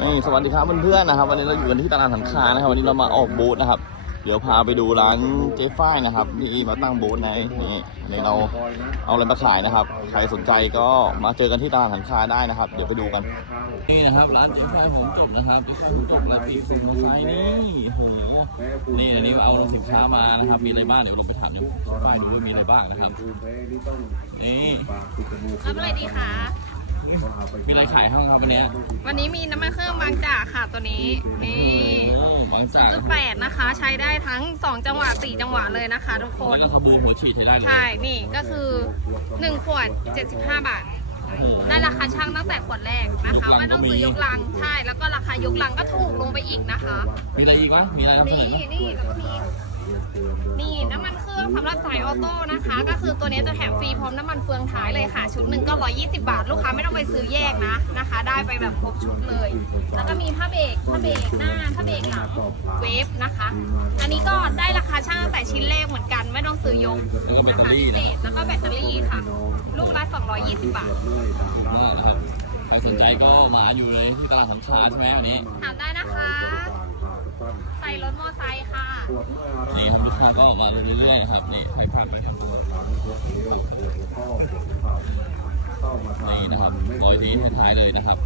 นี่สวัสดีครับเพื่อนๆนะครับ วันนี้เราอยู่กันที่ตลาดหันคานะครับ วันนี้เรามาออกบูธนะครับ เดี๋ยวพาไปดูร้านเจ๊ฝ้ายนะครับนี่มาตั้งบูธในนี่นี่เราเอาอะไรมาขายนะครับ ใครสนใจก็มาเจอกันที่ตลาดหันคาได้นะครับ เดี๋ยวไปดูกัน นี่นะครับร้านเจ๊ฝ้ายผมจบนะครับเจ๊ฝ้ายผมจบและปีคุณมาใช้นี่โหนี่อันนี้เอาสินค้ามานะครับ มีอะไรบ้างเดี๋ยวลงไปถามเจ๊ฝ้ายดูว่ามีอะไรบ้างนะครับนี่รับอะไรดีคะ มีอะไรขายบ้างครับวันเนี้ยวันนี้มีน้ำมันเครื่องบางจากค่ะตัวนี้ นี่ โอ้บางจากจุดแปดนะคะ ใช้ได้ทั้ง 2 จังหวะ 4 จังหวะเลยนะคะ ทุกคนนี่ก็ขบูหัวฉีดใช้ได้เลยใช่ นี่ก็คือ 1 ขวด 75 บาท ได้ราคาช่างตั้งแต่ขวดแรกนะคะไม่ต้องซื้อยกลังใช่ แล้วก็ราคายกลังก็ถูกลงไปอีกนะคะ มีอะไรอีกวะมีอะไรครับเสนนี่อนี่แล้วก็มี สำหรับสายออโต้นะคะ ก็คือตัวนี้จะแถมฟรีพร้อมน้ำมันเฟืองท้ายเลยค่ะ ชุดหนึ่งก็ 120 บาท ลูกค้าไม่ต้องไปซื้อแยกนะนะคะ ได้ไปแบบครบชุดเลย แล้วก็มีผ้าเบรกผ้าเบรกหน้าผ้าเบรกหลังเวฟนะคะ อันนี้ก็ได้ราคาช่างตั้งแต่ชิ้นแรกเหมือนกัน ไม่ต้องซื้อยกแล้วก็แบตราเตอคารี่พิเศนะษแล้วก็แบตเตอรี่ค่ะ ลูกละ 220 บาทนี่นะครับใครสนใจก็มาอยู่เลยที่ตลาดสัญชาใช่ไหมวันนี้ถามได้นะคะใส่ รถมอไซค์ค่ะนี่ครับลูกค้าก็ออกมาเรื่อยๆครับนี่ใครผ่านไปครับนี่นะครับโอยทีท้ายๆเลยนะครับ